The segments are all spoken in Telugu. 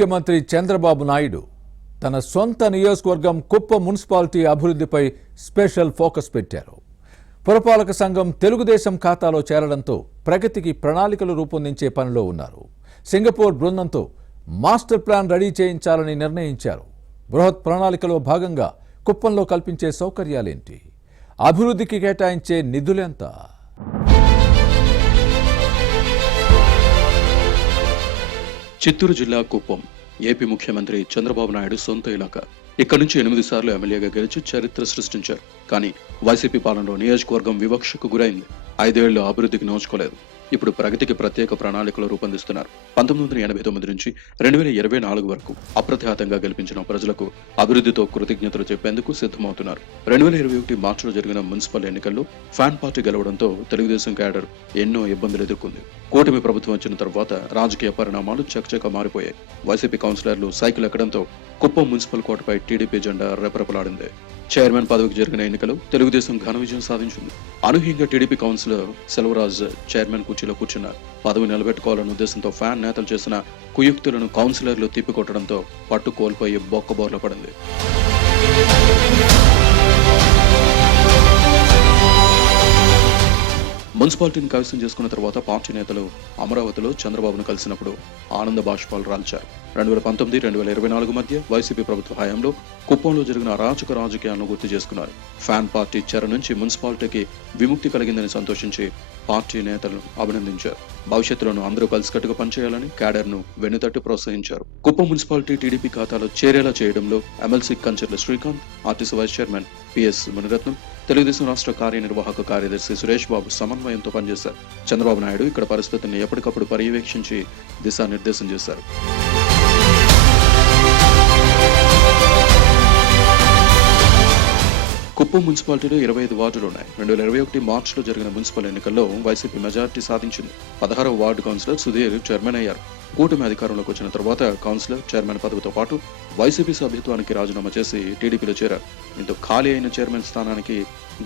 ముఖ్యమంత్రి చంద్రబాబు నాయుడు తన సొంత నియోజకవర్గం కుప్పం మున్సిపాలిటీ అభివృద్ధిపై స్పెషల్ ఫోకస్ పెట్టారు. పురపాలక సంఘం తెలుగుదేశం ఖాతాలో చేరడంతో ప్రగతికి ప్రణాళికలు రూపొందించే పనిలో ఉన్నారు. సింగపూర్ బృందంతో మాస్టర్ ప్లాన్ రెడీ చేయించాలని నిర్ణయించారు. బృహత్ ప్రణాళికలో భాగంగా కుప్పంలో కల్పించే సౌకర్యాలేంటి, అభివృద్ధికి కేటాయించే నిధులెంత? చిత్తూరు జిల్లా కుప్పం ఏపీ ముఖ్యమంత్రి చంద్రబాబు నాయుడు సొంత ఇలాకా. ఇక్కడి నుంచి 8 సార్లు ఎమ్మెల్యేగా గెలిచి చరిత్ర సృష్టించారు. కానీ వైసీపీ పాలనలో నియోజకవర్గం వివక్షకు గురైంది. 5 ఏళ్లు అభివృద్ధికి నోచుకోలేదు. ఇప్పుడు ప్రగతికి ప్రత్యేక ప్రణాళికలు రూపొందిస్తున్నారు. 1989 నుంచి 2024 వరకు అప్రతిహతంగా గెలిపించిన ప్రజలకు అభివృద్ధితో కృతజ్ఞతలు చెప్పేందుకు సిద్ధమవుతున్నారు. 2021 మార్చిలో జరిగిన మున్సిపల్ ఎన్నికల్లో ఫ్యాన్ పార్టీ గెలవడంతో తెలుగుదేశం క్యాడర్ ఎన్నో ఇబ్బందులు ఎదుర్కొంది. కూటమి ప్రభుత్వం వచ్చిన తర్వాత రాజకీయ పరిణామాలు చకచక మారిపోయాయి. వైసీపీ కౌన్సిలర్లు సైకిల్ ఎక్కడంతో కుప్పం మున్సిపల్ కోటపై టీడీపీ జెండా రెపరెపలాడింది. చైర్మన్ పదవికి జరిగిన ఎన్నికలో తెలుగుదేశం ఘన విజయం సాధించింది. అనూహ్యంగా టీడీపీ కౌన్సిలర్ సెల్వరాజ్ చైర్మన్ కుర్చీలో కూర్చున్నారు. పదవి నిలబెట్టుకోవాలన్న ఉద్దేశంతో ఫ్యాన్ నేతలు చేసిన కుయుక్తులను కౌన్సిలర్లు తిప్పికొట్టడంతో పట్టు కోల్పోయి బొక్కబోర్ల పడింది. మున్సిపాలిటీని కైవసం చేసుకున్న తర్వాత పార్టీ నేతలు అమరావతిలో చంద్రబాబును కలిసినప్పుడు ఆనంద బాష్పాలు రాల్చారు. 2019-2024 మధ్య వైసీపీ ప్రభుత్వ హయాంలో కుప్పంలో జరిగిన అరాచక రాజకీయాలను గుర్తు చేసుకున్నారు. ఫ్యాన్ పార్టీ చెర నుంచి మున్సిపాలిటీకి విముక్తి కలిగిందని సంతోషించి పార్టీ నేతలను అభినందించారు. భవిష్యత్తులోనూ అందరూ కలిసికట్టుగా పనిచేయాలని క్యాడర్ను వెన్నుతట్టి ప్రోత్సహించారు. కుప్పం మున్సిపాలిటీ టీడీపీ ఖాతాలో చేరేలా చేయడంలో MLC Kancharla Srikanth, RTC vice chairman PS Muniratnam, Telugu Desam రాష్ట్ర కార్యనిర్వాహక కార్యదర్శి సురేష్ బాబు సమన్వయంతో పనిచేశారు. చంద్రబాబు నాయుడు ఇక్కడ పరిస్థితిని ఎప్పటికప్పుడు పర్యవేక్షించి దిశానిర్దేశం చేశారు. కుప్పం మున్సిపాలిటీలో 25 వార్డులు ఉన్నాయి. 2021 మార్చిలో జరిగిన మున్సిపల్ ఎన్నికల్లో వైసీపీ మెజార్టీ సాధించింది. 16వ వార్డు కౌన్సిలర్ సుధీర్ చైర్మన్ అయ్యారు. కూటమి అధికారంలోకి వచ్చిన తర్వాత కౌన్సిలర్ చైర్మన్ పదవితో పాటు వైసీపీ సభ్యత్వానికి రాజీనామా చేసి టీడీపీలో చేరారు. ఇందులో ఖాళీ అయిన చైర్మన్ స్థానానికి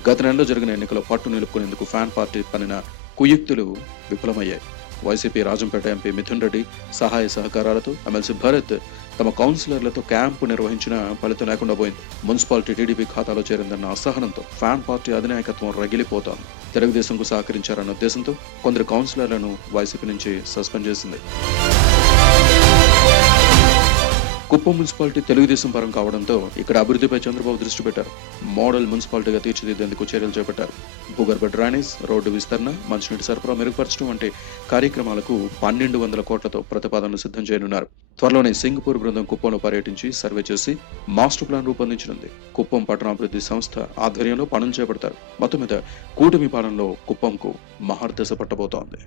గత నెలలో జరిగిన ఎన్నికలో పట్టు నిలుపుకునేందుకు ఫ్యాన్ పార్టీ పనిన కుయుక్తులు విఫలమయ్యాయి. వైసీపీ రాజంపేట ఎంపీ మిథున్ రెడ్డి సహాయ సహకారాలతో ఎమ్మెల్సీ భరత్ తమ కౌన్సిలర్లతో క్యాంపు నిర్వహించిన ఫలితం లేకుండా పోయింది. మున్సిపాలిటీ టీడీపీ ఖాతాలో చేరిందన్న అసహనంతో ఫ్యాన్ పార్టీ అధినాయకత్వం రగిలిపోతోంది. తెలుగుదేశంకు సహకరించారన్న ఉద్దేశంతో కొందరు కౌన్సిలర్లను వైసీపీ నుంచి సస్పెండ్ చేసింది. కుప్పం మున్సిపాలిటీ తెలుగుదేశం పరం కావడంతో ఇక్కడ అభివృద్ధిపై చంద్రబాబు దృష్టి పెట్టారు. మోడల్ మున్సిపాలిటీగా తీర్చిదిద్దేందుకు చర్యలు చేపట్టారు. భూగర్భ డ్రైనేజ్, రోడ్డు విస్తరణ, మంచినీటి సరఫరా మెరుగుపరచడం వంటి కార్యక్రమాలకు 1200 కోట్లతో ప్రతిపాదనలు సిద్ధం చేయనున్నారు. త్వరలోనే సింగపూర్ బృందం కుప్పంలో పర్యటించి సర్వే చేసి మాస్టర్ ప్లాన్ రూపొందించనుంది. కుప్పం పట్టణాభివృద్ధి సంస్థ ఆధ్వర్యంలో పనులు చేపడతారు. మొత్తం మీద కూటమి పాలనలో కుప్పంకు మహర్దశ పట్టబోతోంది.